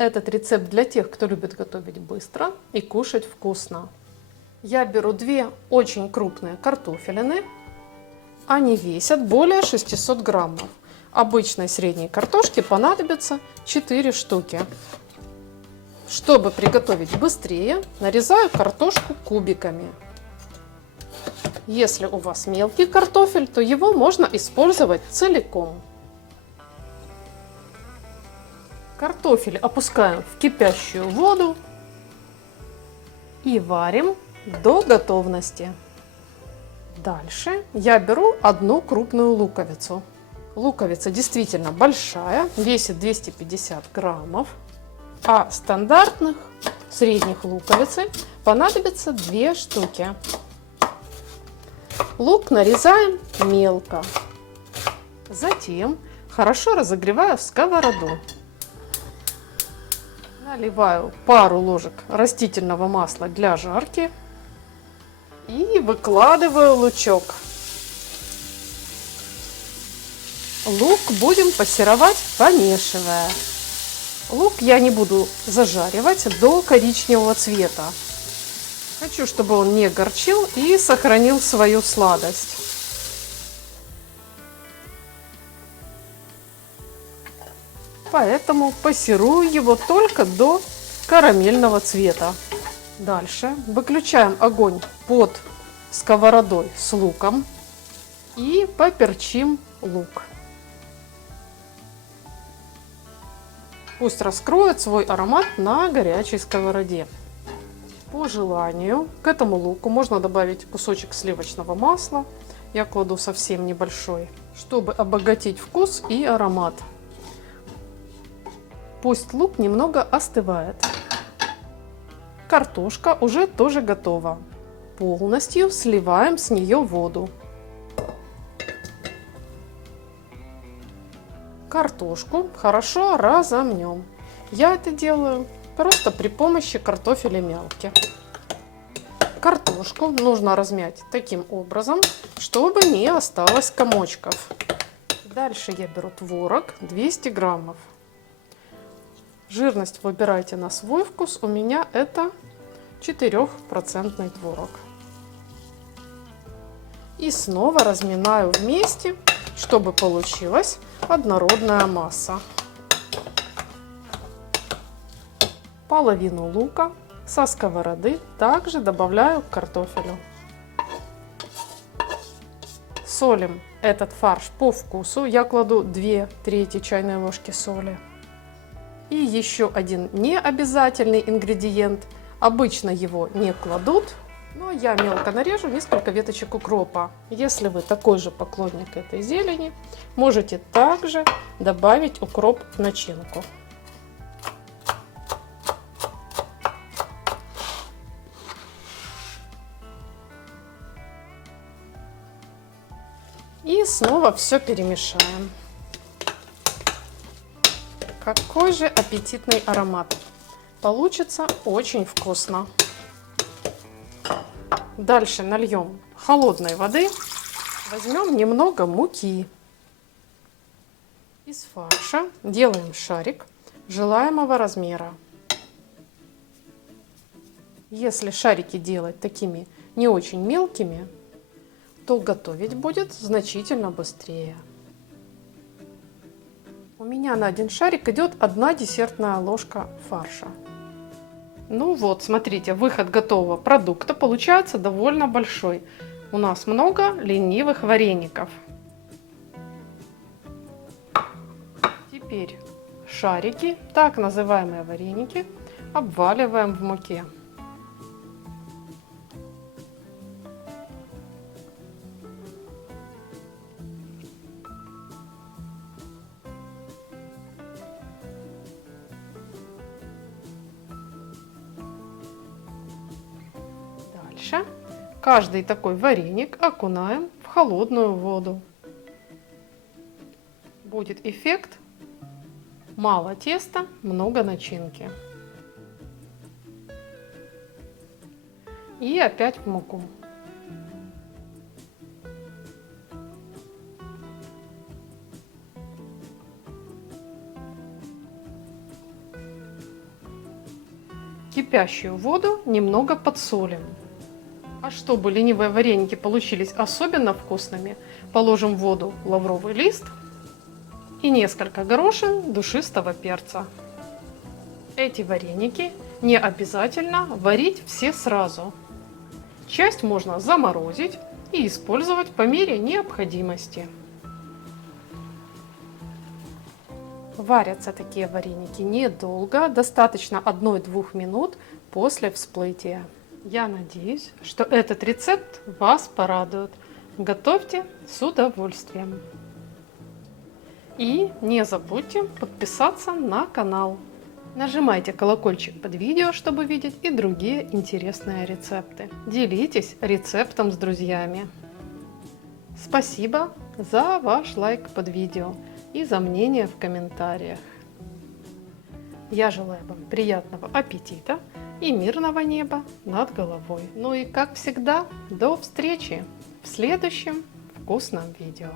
Этот рецепт для тех, кто любит готовить быстро и кушать вкусно. Я беру 2 очень крупные картофелины. Они весят более 600 граммов. Обычной средней картошки понадобится 4 штуки. Чтобы приготовить быстрее, нарезаю картошку кубиками. Если у вас мелкий картофель, то его можно использовать целиком. Картофель опускаем в кипящую воду и варим до готовности. Дальше я беру 1 крупную луковицу. Луковица действительно большая, весит 250 граммов, а стандартных средних луковицы понадобится 2 штуки. Лук нарезаем мелко. Затем хорошо разогреваю сковороду. Наливаю пару ложек растительного масла для жарки и выкладываю лучок. Лук будем пассеровать, помешивая. Лук я не буду зажаривать до коричневого цвета. Хочу, чтобы он не горчил и сохранил свою сладость. Поэтому пассерую его только до карамельного цвета. Дальше выключаем огонь под сковородой с луком и поперчим лук. Пусть раскроет свой аромат на горячей сковороде. По желанию к этому луку можно добавить кусочек сливочного масла. Я кладу совсем небольшой, чтобы обогатить вкус и аромат. Пусть лук немного остывает. Картошка уже тоже готова. Полностью сливаем с нее воду. Картошку хорошо разомнем. Я это делаю просто при помощи картофеля мелки. Картошку нужно размять таким образом, чтобы не осталось комочков. Дальше я беру творог 200 граммов. Жирность выбирайте на свой вкус. У меня это 4% творог. И снова разминаю вместе, чтобы получилась однородная масса. Половину лука со сковороды также добавляю к картофелю. Солим этот фарш по вкусу. Я кладу 2/3 чайной ложки соли. И еще один необязательный ингредиент. Обычно его не кладут, но я мелко нарежу несколько веточек укропа. Если вы такой же поклонник этой зелени, можете также добавить укроп в начинку. И снова все перемешаем. Какой же аппетитный аромат! Получится очень вкусно. Дальше нальем холодной воды. Возьмем немного муки. Из фарша делаем шарик желаемого размера. Если шарики делать такими не очень мелкими, то готовить будет значительно быстрее. У меня на один шарик идет 1 десертная ложка фарша. Ну вот, смотрите, выход готового продукта получается довольно большой. У нас много ленивых вареников. Теперь шарики, так называемые вареники, обваливаем в муке. Дальше каждый такой вареник окунаем в холодную воду. Будет эффект: мало теста, много начинки. И опять в муку. Кипящую воду немного подсолим. А чтобы ленивые вареники получились особенно вкусными, положим в воду лавровый лист и несколько горошин душистого перца. Эти вареники не обязательно варить все сразу. Часть можно заморозить и использовать по мере необходимости. Варятся такие вареники недолго, достаточно 1-2 минут после всплытия. Я надеюсь, что этот рецепт вас порадует. Готовьте с удовольствием. И не забудьте подписаться на канал. Нажимайте колокольчик под видео, чтобы видеть и другие интересные рецепты. Делитесь рецептом с друзьями. Спасибо за ваш лайк под видео и за мнение в комментариях. Я желаю вам приятного аппетита и мирного неба над головой. Ну и как всегда, до встречи в следующем вкусном видео.